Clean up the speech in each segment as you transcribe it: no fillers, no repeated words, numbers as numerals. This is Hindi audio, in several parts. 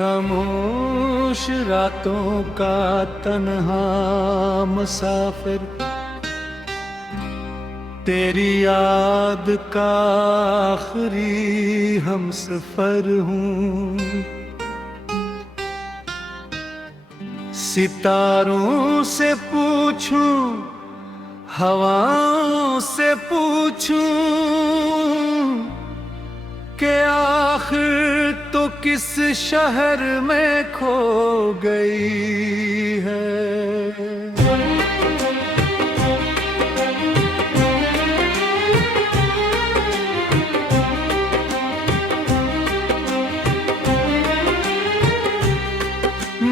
खामोश रातों का तन्हा मुसाफिर, तेरी याद का आखिरी हमसफर हूँ। सितारों से पूछूं, हवाओं से पूछूं कि आखिर तो किस शहर में खो गई है।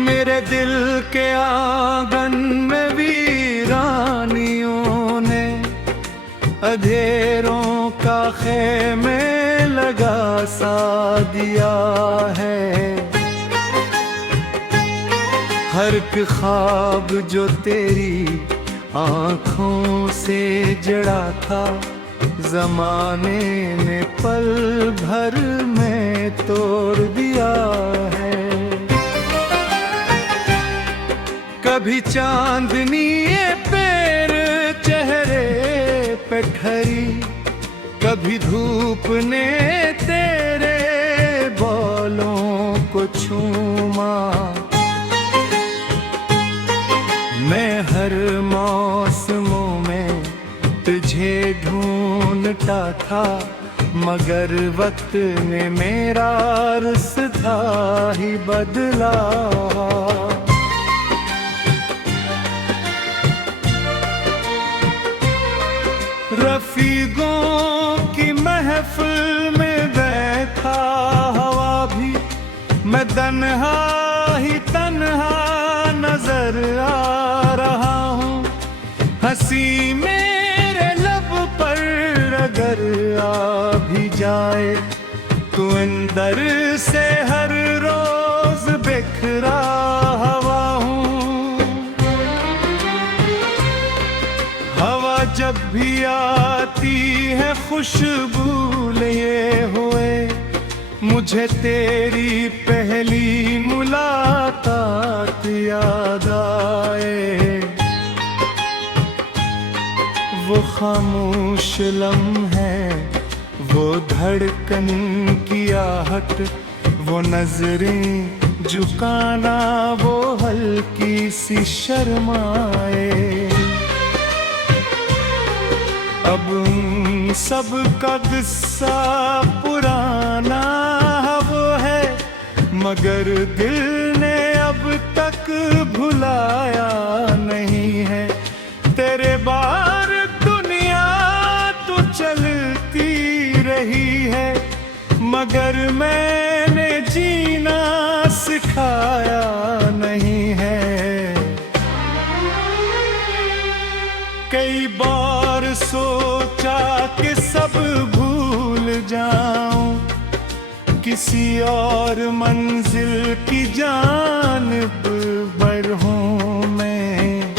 मेरे दिल के आंगन में वीरानियों ने अंधेरों का खेमे लगा सा दिया है। हर एक ख्वाब जो तेरी आँखों से जड़ा था, ज़माने ने पल भर में तोड़ दिया है। कभी चांदनी पैर चेहरे पे ठहरी, कभी धूप ने तेरे बालों को छूमा। मैं हर मौसमों में तुझे ढूंढता था, मगर वक्त ने मेरा रास्ता ही बदला। रफीकों की महफिल में बैठा हवा भी मैं तन्हा ही तन्हा नजर आ रहा हूँ। हंसी मेरे लब पर अगर आ भी जाए तो अंदर से हर रोज बिखरा हवा हूँ। हवा जब भी आती है खुशबू लिए हुए, मुझे तेरी पहली मुलाकात याद आए। वो खामोश लम्हे, वो धड़कन की आहट, वो नजरें झुकाना, वो हल्की सी शर्माए। अब सब का किस्सा पुराना वो है, मगर दिल ने अब तक भुलाया नहीं है। तेरे बार दुनिया तो चलती रही है, मगर मैंने जीना सिखाया नहीं है। कई बार सोचा कि सब भूल जाऊं, किसी और मंजिल की जानिब बढ़ूं मैं,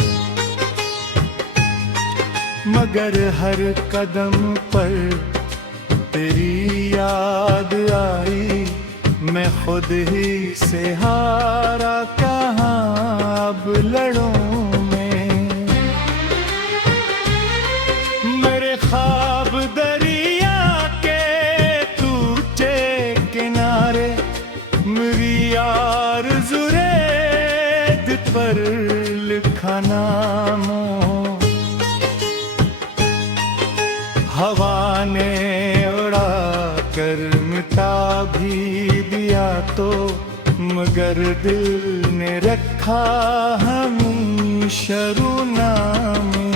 मगर हर कदम पर तेरी याद आई। मैं खुद ही से हारा, कहाँ अब लड़ूं मैं। मेरे ख्वाब दरिया के टूटे किनारे, मेरी आरज़ू रेत पर लिखा नाम। हवा ने उड़ा कर मिटा भी दिया तो, मगर दिल ने रखा हमेशा रूना में।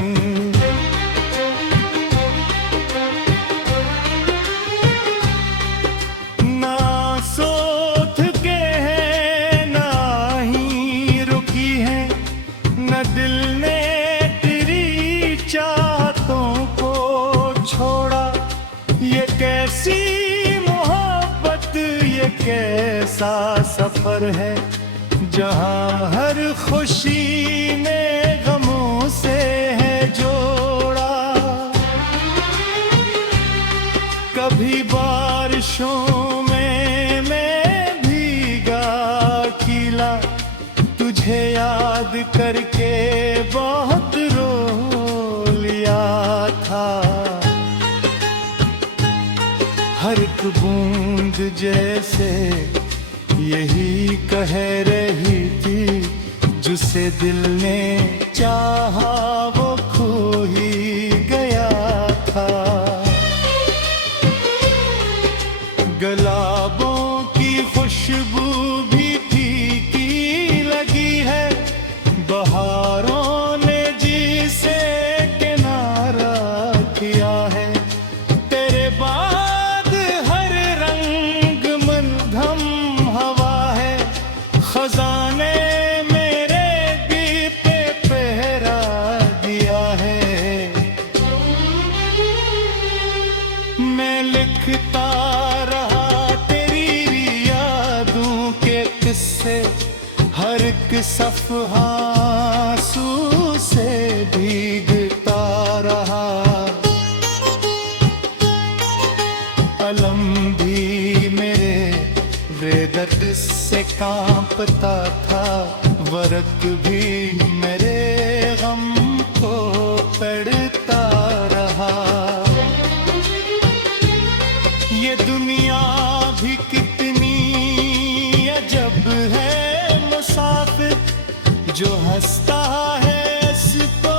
दिल ने तेरी चाहतों को छोड़ा, ये कैसी मोहब्बत, ये कैसा सफर है, जहाँ हर खुशी ने गमों से है जोड़ा। कभी बारिशों में मैं भीगा करके बहुत रो लिया था। हर एक बूंद जैसे यही कह रही थी, जिसे दिल ने चाहा वो खो ही गया था। गुलाबों की खुशबू भी फीकी लगी है, बहारों ने जिसे किनारा किया है। तेरे बाद हर रंग मलहम हवा है, खजाने मेरे भी पे पहरा दिया है। मैं लिखता हर एक सफ़हा आंसू से भीगता रहा। अलम भी मेरे वेदत से कांपता था, वर्क भी मेरे गम को पढ़ता रहा। ये दुनिया भी कितनी अजब है, मुसाफिर जो हंसता है इसको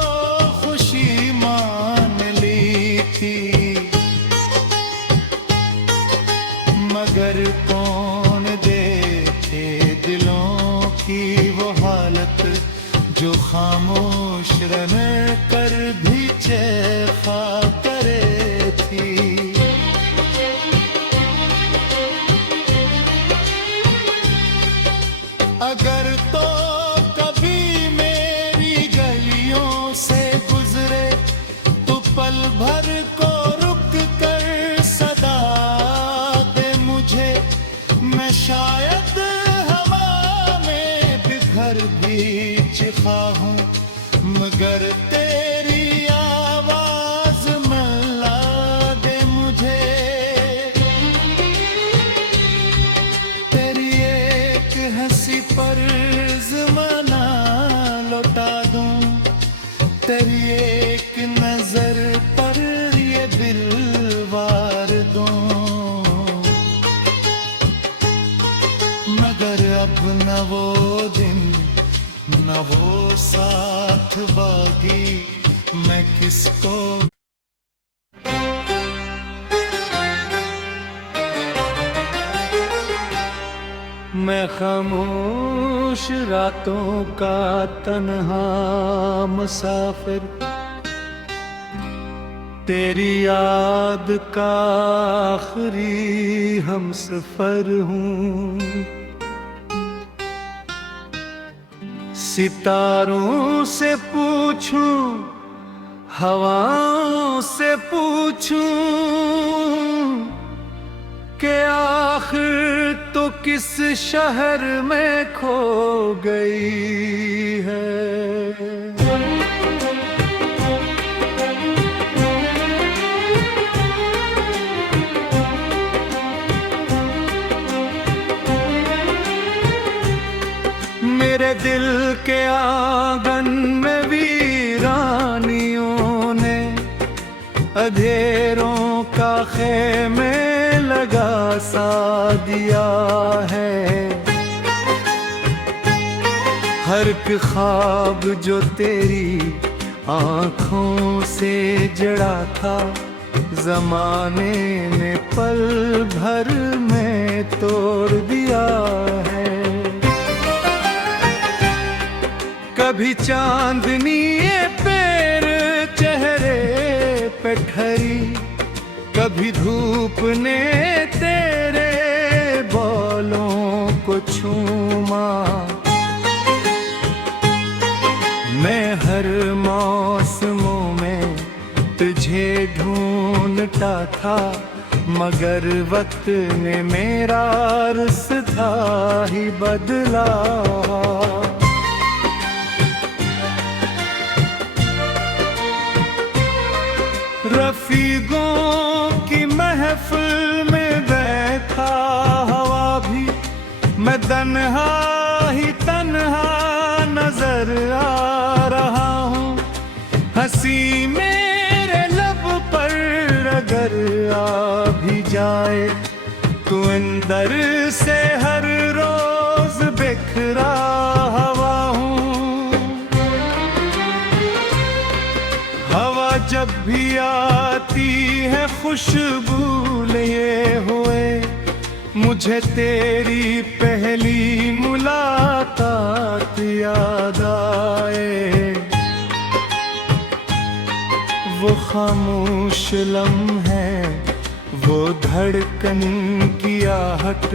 खुशी मान ली थी। मगर कौन देखे दिलों की वो हालत, जो खामोश रह कर भी चेखा करे थी। अगर तो कभी मेरी गलियों से गुजरे, तो पल भर को रुक कर सदा दे मुझे। मैं शायद हवा में बिखर भी चुका हूँ, मगर तेरी आवाज मिला दे मुझे। तेरी एक हंसी पर ज़माना लौटा दूं, तेरी एक नजर पर ये दिल वार दूं। मगर अब न वो दिन न वो साथ बागी, मैं किसको मैं खामोश रातों का तन्हा मुसाफिर, तेरी याद का आखिरी हमसफर हूँ। सितारों से पूछूं, हवाओं से पूछूं कि आखिर तो किस शहर में खो गई है। मेरे दिल के आंगन में वीरानियों ने अंधेरों का खेमे लगा सा दिया है। हर एक ख्वाब जो तेरी आँखों से जड़ा था, ज़माने ने पल भर में तोड़ दिया है। कभी चांदनी पैर चेहरे पे ठहरी, कभी धूप ने तेरे बालों को छूमा। मैं हर मौसमों में तुझे ढूंढता था, मगर वक्त ने मेरा रास्ता ही बदला। रफीकों की महफिल में बैठा हवा भी मैं तन्हा ही तन्हा नजर आ समंदर से हर रोज बिखरा हवा हूँ। हवा जब भी आती है खुशबू लिए हुए, मुझे तेरी पहली मुलाकात याद आए। वो खामोश लम्हे, वो धड़कन की आहट,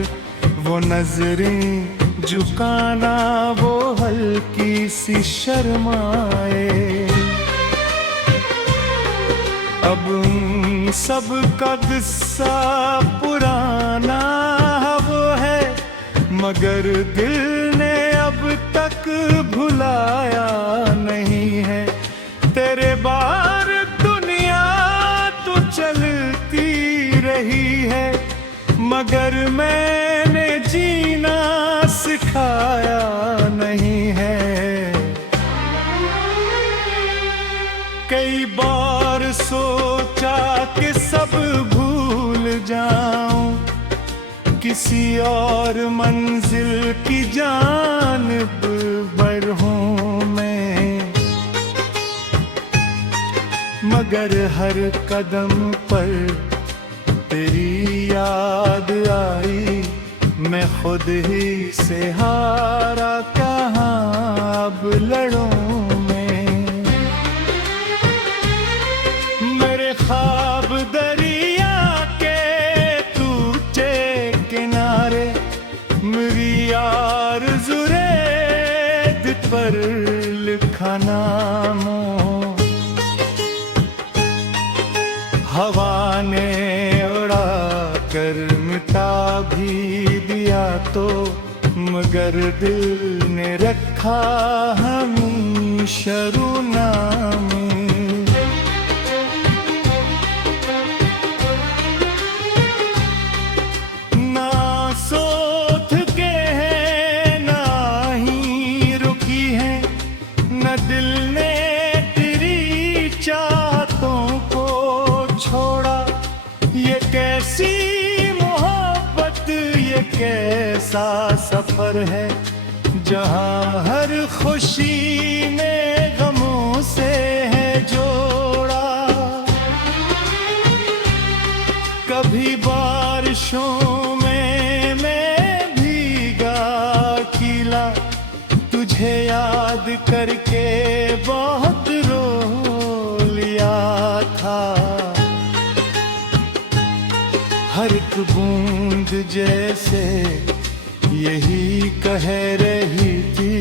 वो नजरें झुकाना, वो हल्की सी शर्माए। अब उन सब का किस्सा पुराना वो है, मगर दिल ने अब तक भुलाया नहीं है। तेरे बार दुनिया तो चलती रही है, मगर मैंने जीना सिखाया नहीं है। कई बार सोचा कि सब भूल जाऊं, किसी और मंजिल की जानिब बढ़ूं मैं, मगर हर कदम पर तेरी याद आई। मैं खुद ही से हारा, कहाँ अब लड़ूं मैं। मेरे ख्वाब दरिया के टूटे किनारे, मेरी आरज़ू रेत पर लिखा नामों। हवा ने उड़ा कर मिटा भी दिया तो, मगर दिल ने रखा हमेशा रूना में। ना सोच के है, ना ही रुकी है, न दिल ने तेरी चाहतों को छोड़ा। ये कैसी मोहब्बत, ये कैसा सफर है, जहाँ हर खुशी में गमों से है जोड़ा। कभी बारिशों में मैं भीगा खिला, तुझे याद करके बहुत रो लिया था। हर एक बूंद जैसे यही कह रही थी,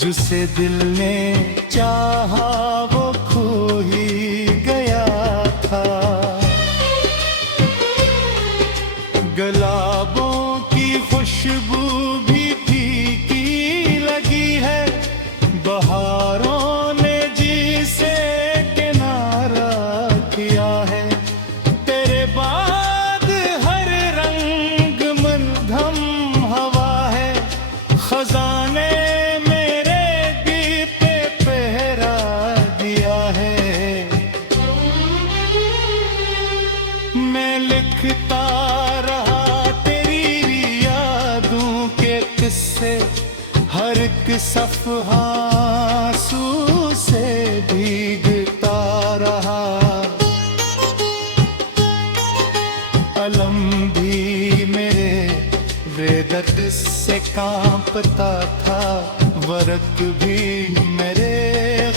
जिसे दिल ने चाहा वो खो ही गया था। गुलाबों की खुशबू भी फीकी लगी है, बहारों ने जिसे किनारा किया है। तेरे बाद हर रंग मलहम हवा है, खजाने मेरे दिल पे पहरा दिया है। मैं लिखता हर एक सफ़हा आंसू से भीगता रहा। अलम भी मेरे वेदत से कांपता था, वर्क भी मेरे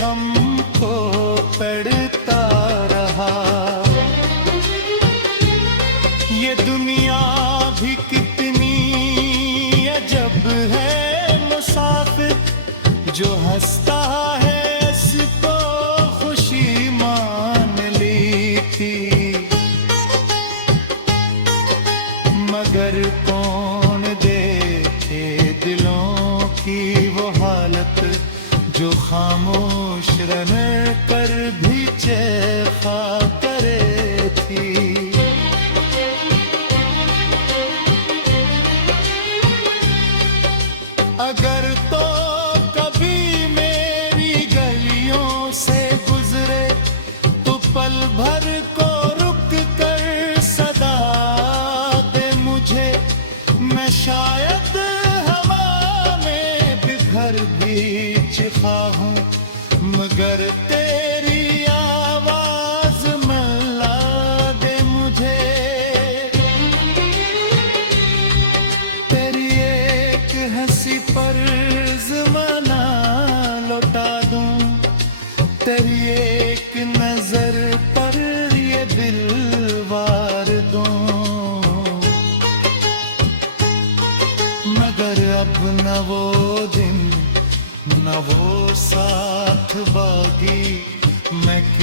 गम को पढ़ता रहा। ये दुनिया भी कितनी अजब है, मुसाफिर जो हंसता है इसको खुशी मान ली थी। मगर कौन देखे दिलों की वो हालत, जो खामोश रहने पर भी चेखा करे थी। अगर तो कभी मेरी गलियों से गुजरे, तो पल भर को रुक कर सदा दे मुझे।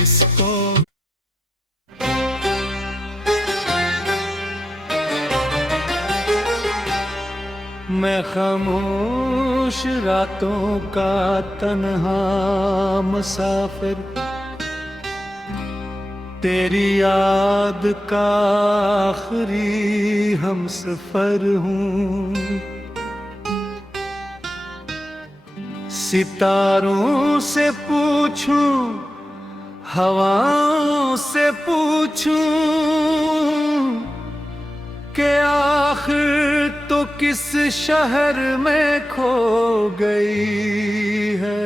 किसको। मैं खामोश रातों का तन्हा मुसाफिर, तेरी याद का आखिरी हमसफर हूँ। सितारों से पूछूं, हवाओं से पूछूं कि आखिर तो किस शहर में खो गई है।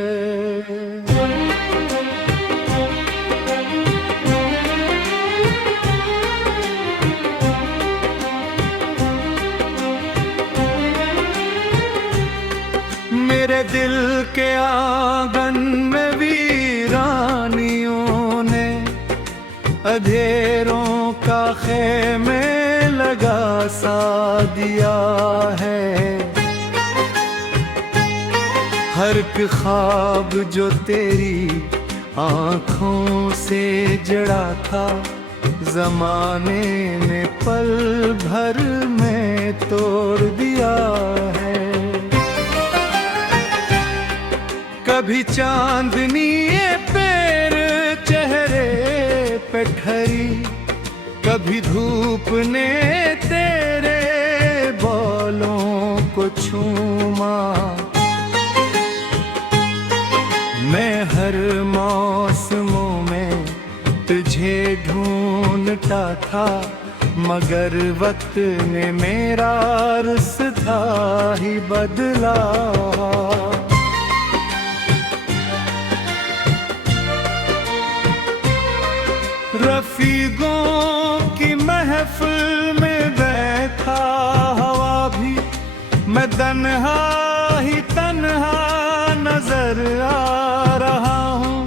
मेरे दिल के आंगन में वीरानियों ने अंधेरों का खेमे लगा सा दिया है। हर एक ख्वाब जो तेरी आँखों से जड़ा था, जमाने ने पल भर में तोड़ दिया है। कभी चांदनी पैर चेहरे पे ठहरी, कभी धूप ने तेरे बालों को छूमा। मैं हर मौसमों में तुझे ढूंढता था, मगर वक्त ने मेरा रास्ता ही बदला। रफीकों की महफिल में बैठा हवा भी मैं तन्हा ही तन्हा नजर आ रहा हूँ।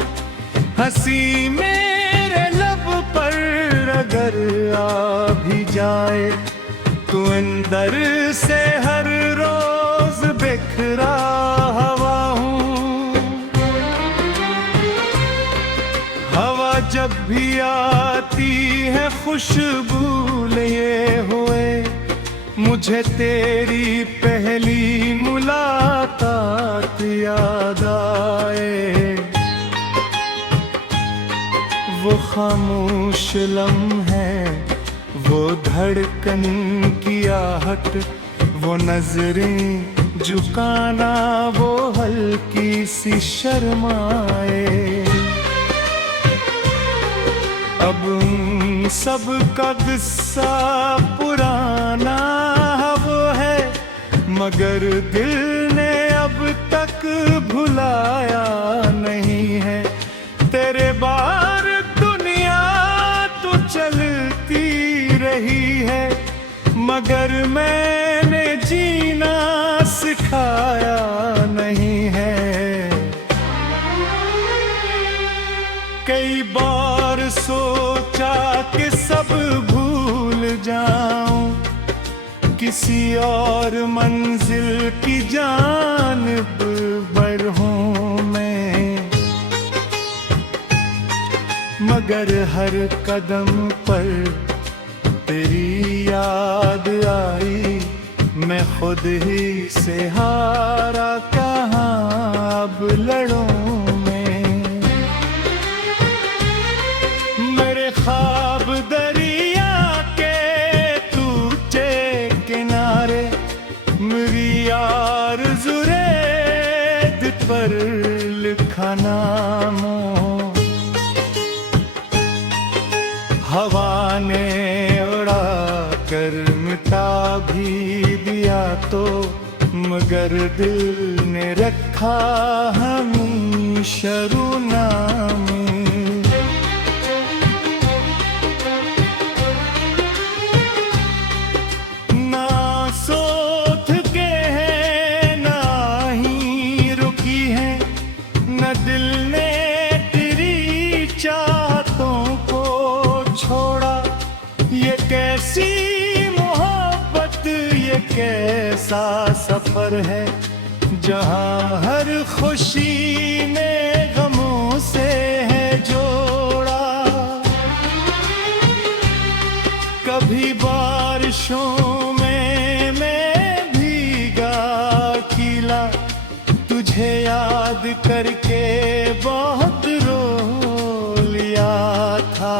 हंसी मेरे लब पर अगर आ भी जाए, तू अंदर से हर रोज बिखरा हवा हूँ। जब भी आती है खुशबू लिए हुए, मुझे तेरी पहली मुलाकात याद आए। वो खामोश लम्हे, वो धड़कन की आहट, वो नजरें झुकाना, वो हल्की सी शर्माए। अब सब का किस्सा पुराना वो है, मगर दिल ने अब तक भुलाया नहीं है। तेरे बार दुनिया तो चलती रही है, मगर मैंने जीना सिखाया नहीं है। कई बार सोचा कि सब भूल जाऊं, किसी और मंजिल की जानिब बढ़ूं मैं, मगर हर कदम पर तेरी याद आई। मैं खुद ही से हारा, कहाँ अब लड़ूं। ख्वाब दरिया के टूटे किनारे, मेरी आरज़ू रेत पर लिखा नामों। हवा ने उड़ा कर मिटा भी दिया तो, मगर दिल ने रखा हमेशा नाम। दिल ने तेरी चाहतों को छोड़ा, ये कैसी मोहब्बत, ये कैसा सफर है जहाँ हर खुशी ने गमों से है जोड़ा, कभी बारिशों में मैं भीगा खिला, तुझे याद करके बहुत रो लिया था।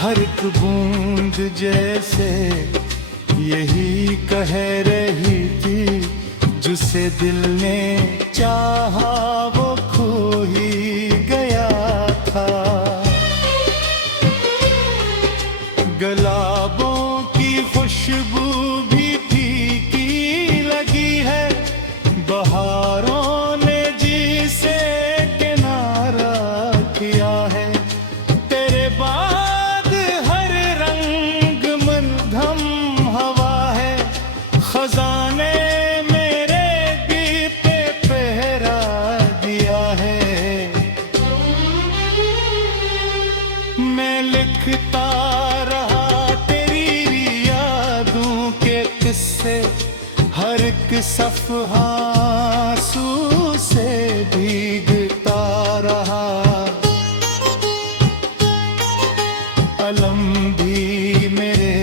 हर एक बूंद जैसे यही कह रही थी, जिसे दिल ने चाहा वो खो ही गया था। गुलाबों की खुशबू भी फीकी लगी है, बहारों ने जिसे किनारा किया है। तेरे बाद हर रंग मलहम हवा है, खजाने मेरे दिल पे पहरा दिया है। मैं लिखता रहा तेरी यादों के किस्से, हर एक सफ़हा आंसू से भीगता रहा। अलम भी मेरे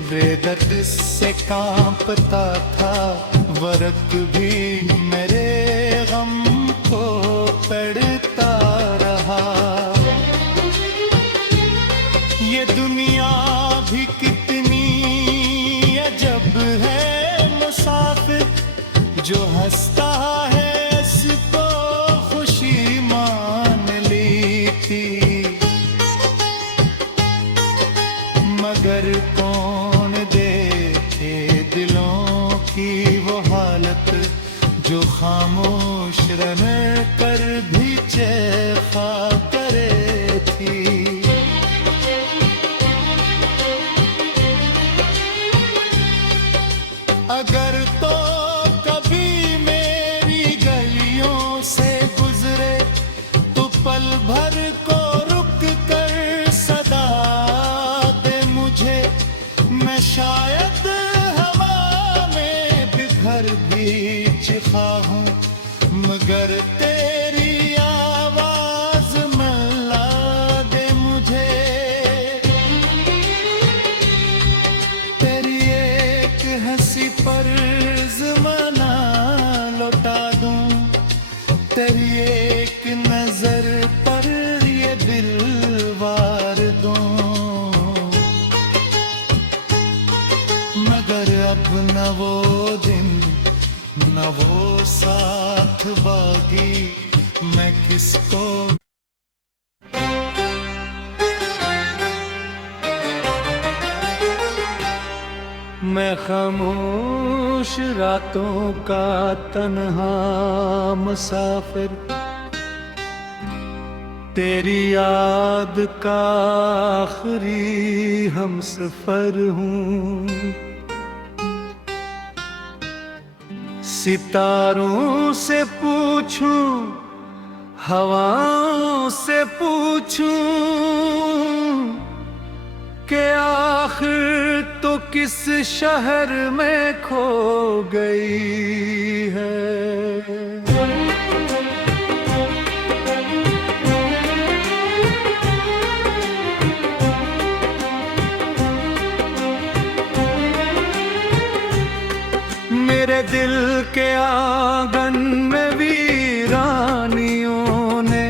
बेदर्द से कांपता था, वर्क भी मेरे गम को पढ़ता रहा। ये दुनिया भी कितनी अजब है, मुसाफिर जो हंसता है इसको खुशी मान ली थी। मगर कौन देखे दिलों की वो हालत, जो खामोश रह कर भी चेखा करे थी। अगर तो कभी मेरी गलियों से गुजरे, तो पल भर को रुक कर सदा दे मुझे। मैं शायद हवा में बिखर भी चिखा हूँ, मगर तेरी आवाज मिला दे मुझे। तेरी एक हंसी पर ज़माना लौटा दूं, तेरी एक नजर पर ये दिल वार दूं। मगर अब न वो दिन न वो साथ बागी, मैं किसको मैं खामोश रातों का तन्हा मुसाफिर, तेरी याद का आखिरी हमसफर हूँ। सितारों से पूछूं, हवाओं से पूछूं, कि आखिर तो किस शहर में खो गई है। मेरे दिल के आंगन में वीरानियों ने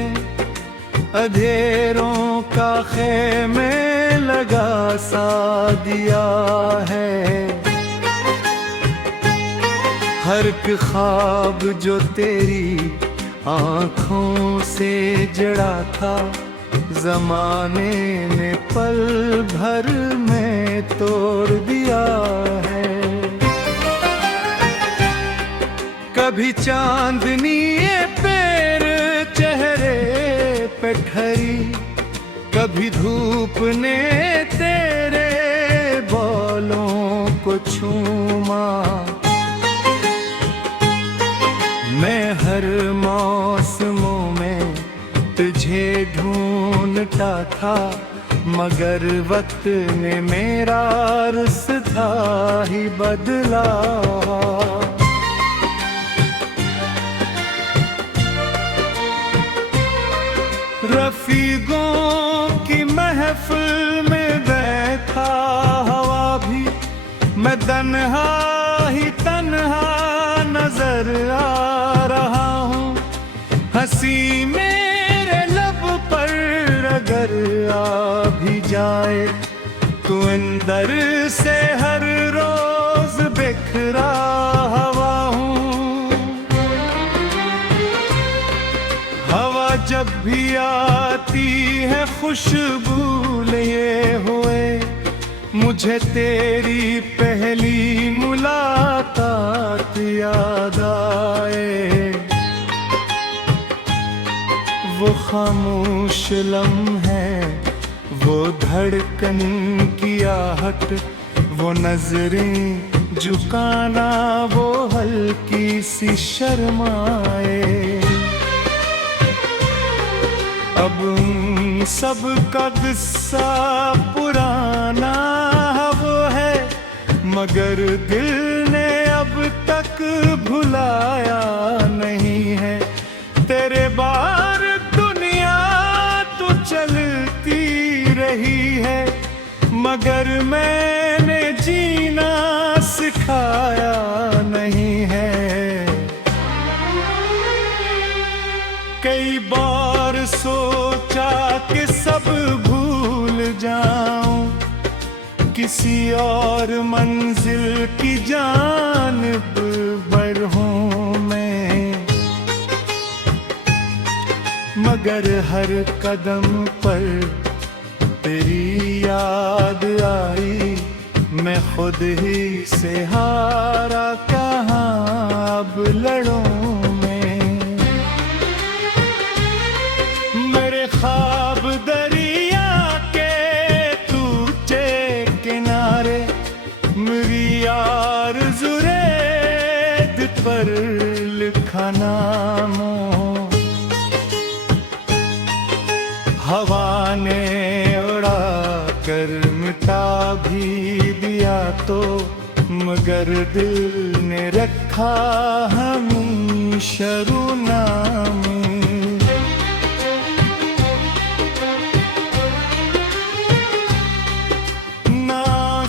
अंधेरों का खेमे लगा सा दिया है। हर एक ख्वाब जो तेरी आँखों से जड़ा था, ज़माने ने पल भर में तोड़ दिया है। कभी चांदनी पैर चेहरे पे ठहरी, कभी धूप ने तेरे बालों को छूमा। मैं हर मौसमों में तुझे ढूंढता था, मगर वक्त ने मेरा रास्ता ही बदला। रफीकों की महफिल में बैठा हवा भी मैं तन्हा ही तन्हा नजर आ रहा हूँ। हंसी मेरे लब पर अगर आ भी जाए तो अंदर से हर रोज बिखरा हुआ हूँ। हवा जब भी आती है खुशबू लिए हुए, मुझे तेरी पहली मुलाकात याद आए। वो खामोश लम्हे, वो धड़कन की आहट, वो नजरें झुकाना, वो हल्की सी शर्माए। अब उन सब का किस्सा पुराना वो है, मगर दिल ने अब तक भुलाया नहीं है। तेरे बार दुनिया तो चलती रही है, मगर मैंने जीना सिखाया नहीं है। कई बार सोचा कि सब भूल जाऊं, किसी और मंजिल की जानिब बढ़ूं मैं, मगर हर कदम पर तेरी याद आई। मैं खुद ही से हारा, कहाँ अब लड़ूं मैं। मेरे ख्वाब दरिया के टूटे किनारे, मेरी आरज़ू रेत पर लिखा नामों। हवा ने उड़ा कर मिटा भी दिया तो, मगर दिल ने रखा हमेशा रूना में। ना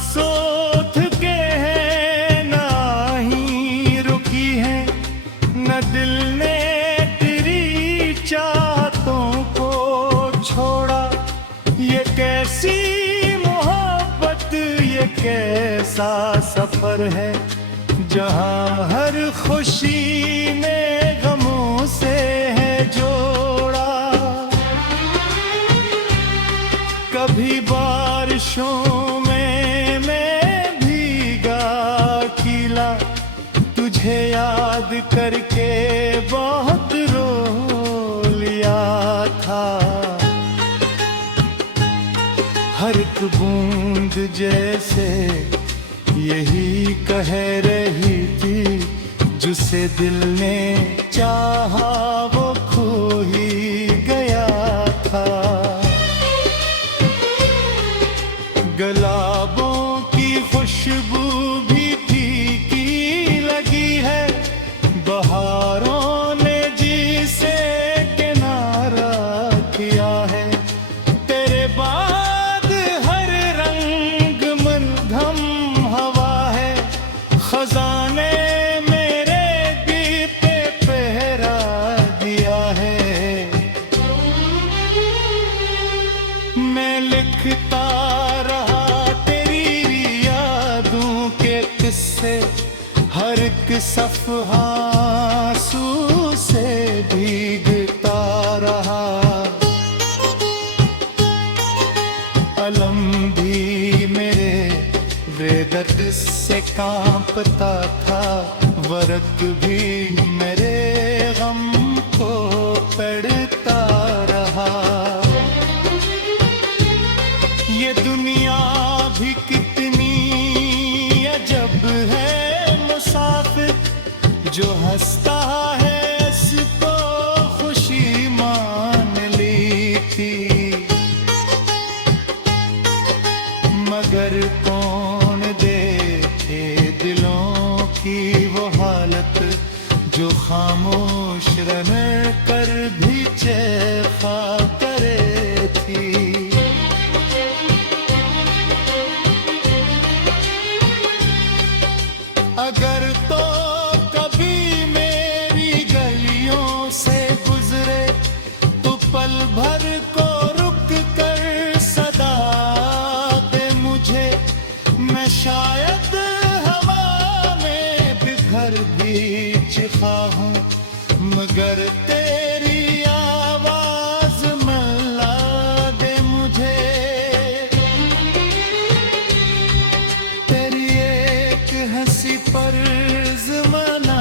सोच के है ना ही रुकी है, न दिल ने तेरी चाहतों को छोड़ा। ये कैसी मोहब्बत, ये कैसा सफर है, जहाँ हर खुशी ने गमों से है जोड़ा। कभी बारिशों में मैं भीगा खिला, तुझे याद करके बहुत रो लिया था। हर एक बूंद जैसे यही कह रही थी, जिसे दिल ने चाहा वो खो ही गया था। गुलाबों की खुशबू भी फीकी लगी है, बहारों ने जिसे किनारा किया है। तेरे बाद हर रंग मलघम हवा है, खजाने मेरे भी पे पहरा दिया है। मैं लिखता रहा तेरी यादों के किस्से, हर एक सफ़हा आंसू से भीगता रहा। अलम भी मेरे वेदत से कांपता था, वरक भी मेरे गम को पढ़ता रहा। ये दुनिया भी कितनी अजब है मुसाफिर, जो हंसता है इसको खुशी मान ली थी। मगर कौन देखे दिलों की वो हालत जो खामोश रह कर भी चेखा करे थी। अगर तो कभी मेरी गलियों से गुजरे तो पल भर को रुक कर सदा दे मुझे। मैं शायद हवा में बिखर भी चिखा हूँ मगर तेरी आवाज मिला दे मुझे। तेरी एक हंसी पर ज़माना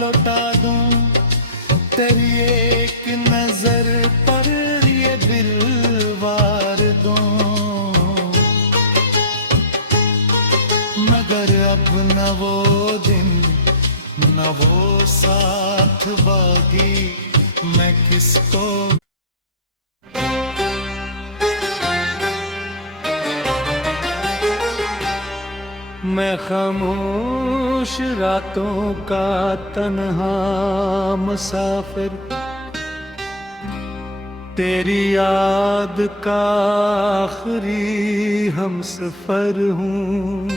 लौटा दूं, तेरी एक नजर पर ये दिल वार दूं। मगर अब न वो दिन न वो साथ बागी, मैं किसको मैं खामोश रातों का तन्हा मुसाफिर, तेरी याद का आखिरी हमसफर हूँ।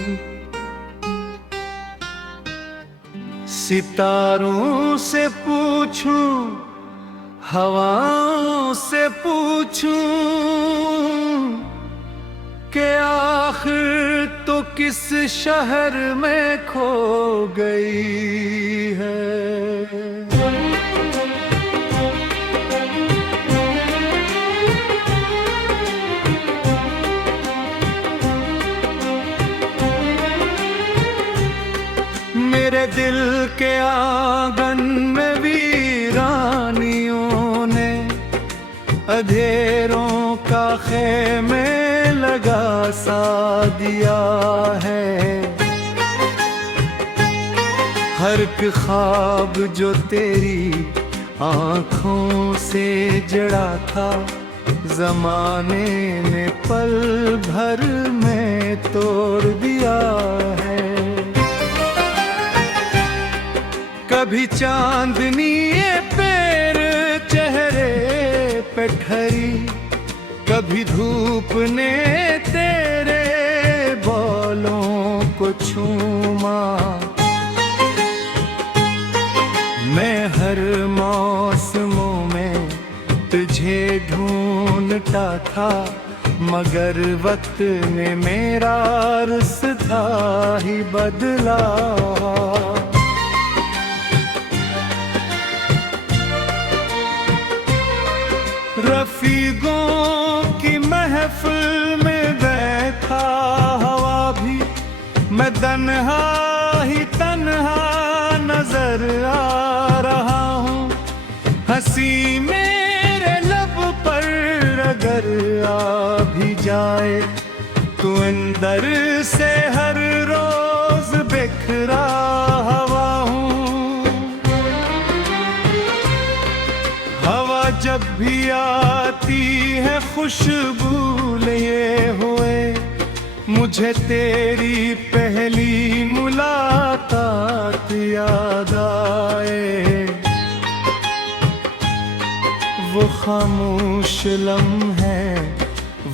सितारों से पूछूं, हवाओं से पूछूं कि आखिर तो किस शहर में खो गई है। मेरे दिल के आंगन में वीरानियों ने अंधेरों का खेमे लगा सा दिया है। हर एक ख्वाब जो तेरी आँखों से जड़ा था, ज़माने ने पल भर में तोड़ दिया है। कभी चांदनी पैर चेहरे पे ठहरी, कभी धूप ने तेरे बालों को छूमा। मैं हर मौसमों में तुझे ढूंढता था मगर वक्त ने मेरा रास्ता ही बदला। रफीकों की महफिल में बैठा हवा भी मैं तन्हा ही तन्हा नजर आ रहा हूँ। हंसी मेरे लब पर अगर आ भी जाए तो अंदर से हर रोज बिखरा हवा हूँ। हवा जब भी आती है खुशबू लिए हुए, मुझे तेरी पहली मुलाकात याद आए। वो खामोश लम्हे,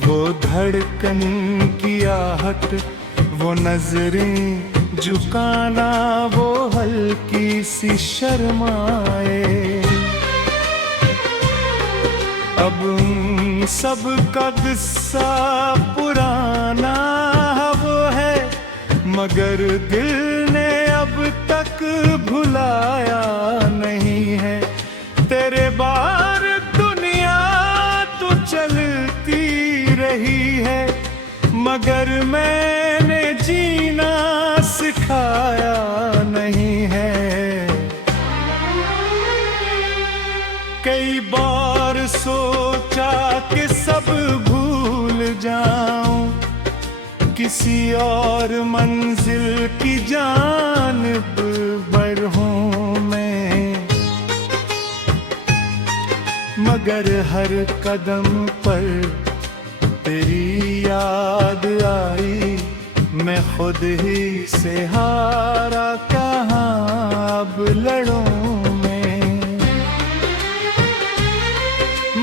वो धड़कन की आहट, वो नजरें झुकाना, वो हल्की सी शर्माए। अब सब का किस्सा पुराना वो है मगर दिल ने अब तक भुलाया नहीं है। तेरे बार दुनिया तो चलती रही है मगर मैंने जीना सिखाया नहीं है। कई बार सोचा कि सब भूल जाऊं, किसी और मंजिल की जानिब बढ़ूं मैं, मगर हर कदम पर तेरी याद आई। खुद ही से हारा कहाँ अब लड़ूं मैं।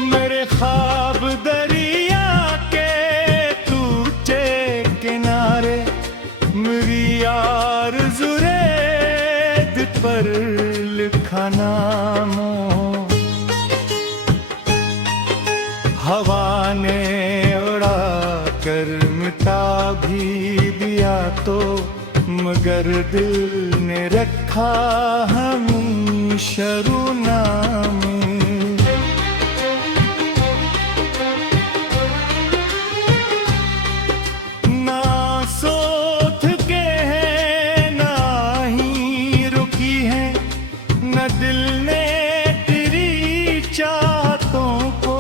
मेरे ख्वाब दरिया के टूटे किनारे, मेरी आरज़ू रेत पर लिखा नामों। हवा ने उड़ा कर मिटा भी दिया तो, मगर दिल ने रखा हमेशा नाम। ना सोच के है ना ही रुकी है, न दिल ने तेरी चाहतों को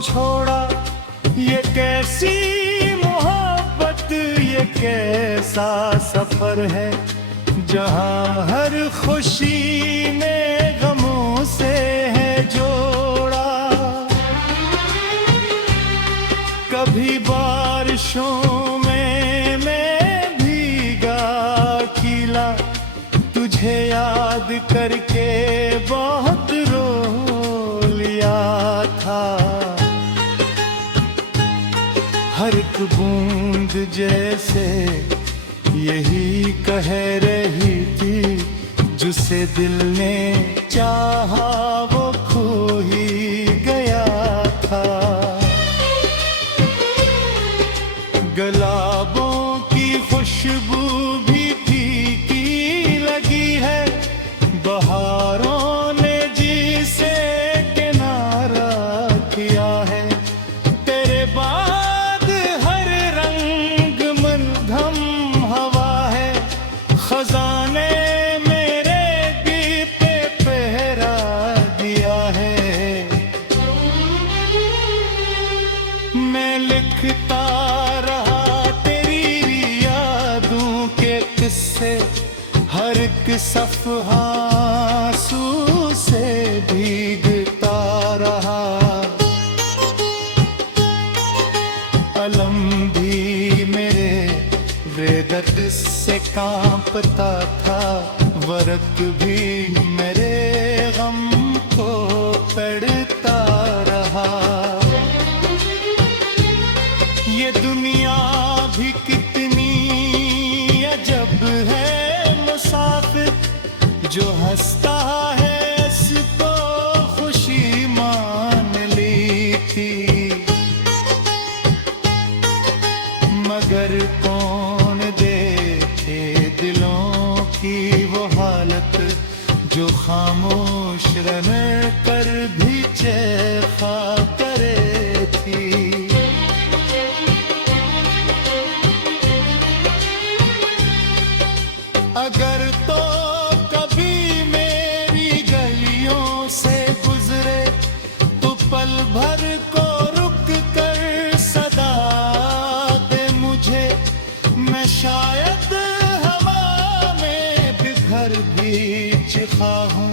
छोड़ा। ये कैसी मोहब्बत, ये कैसा सफर है, जहाँ हर खुशी में गमों से है जोड़ा। कभी बारिशों में मैं भीगा खिला, तुझे याद करके बहुत रो लिया था। हर एक बूंद जैसे यही कह रही थी, जिसे दिल ने चाहा वो खो ही गया था। गुलाबों की खुशबू भी फीकी लगी है, बहारों ने जिसे किनारा किया है। तेरे बाद हर रंग मलहम हवा है, खजाने मेरे भी पे पहरा दिया है। मैं लिखता रहा तेरी यादों के किस्से, हर एक सफ़हा आंसू से भीगता रहा। अलम भी मेरे वेदत से कांपता था, वरक भी मेरे गम को पढ़ता रहा। ये दुनिया भी कितनी अजब है मुसाफिर, जो हंसता है इसको खुशी मान ली थी। मगर कौन देखे दिलों की वो हालत, जो खामोश रह कर भी चेखा करे थी। अगर तो कभी मेरी गलियों से गुजरे, तो पल भर को रुक कर सदा दे मुझे। मैं शायद हवा में बिखर भी चुका हूँ,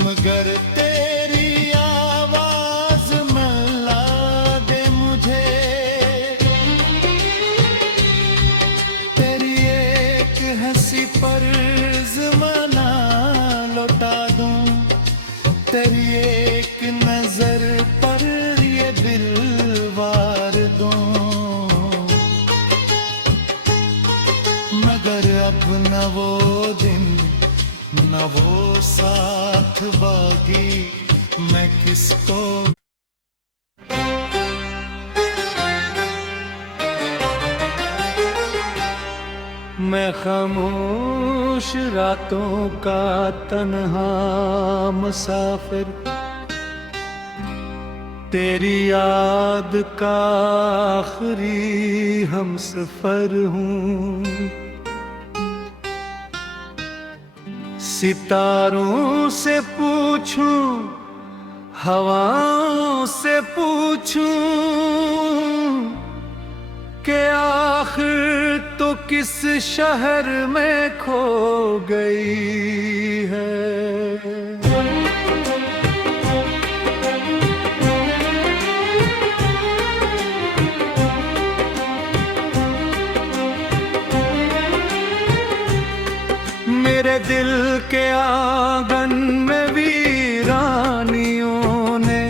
मगर तेरी आवाज मिला दे मुझे। तेरी एक हंसी पर ज़माना लौटा दूं, तेरी एक नजर पर ये दिल वार दूं। मगर अब न वो दिन न वो साथ बागी, मैं किसको मैं खामोश रातों का तन्हा मुसाफिर, तेरी याद का आखिरी हमसफर हूँ। सितारों से पूछूं, हवाओं से पूछूं, कि आखिर तो किस शहर में खो गई है। मेरे दिल के आंगन में वीरानियों ने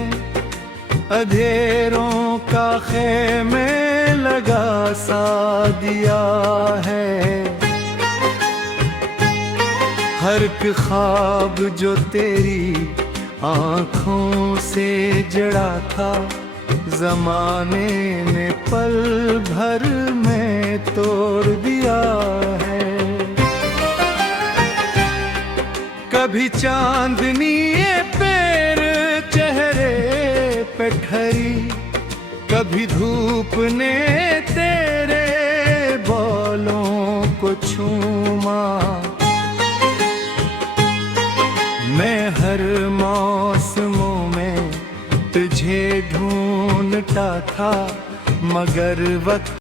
अंधेरों का खेमे लगा सा दिया है। हर एक ख्वाब जो तेरी आँखों से जड़ा था, ज़माने ने पल भर में तोड़ दिया है। कभी चांदनी पैर चेहरे पे ठहरी, कभी धूप ने तेरे बालों को छूमा। मैं हर मौसमों में तुझे ढूंढता था, मगर वक्त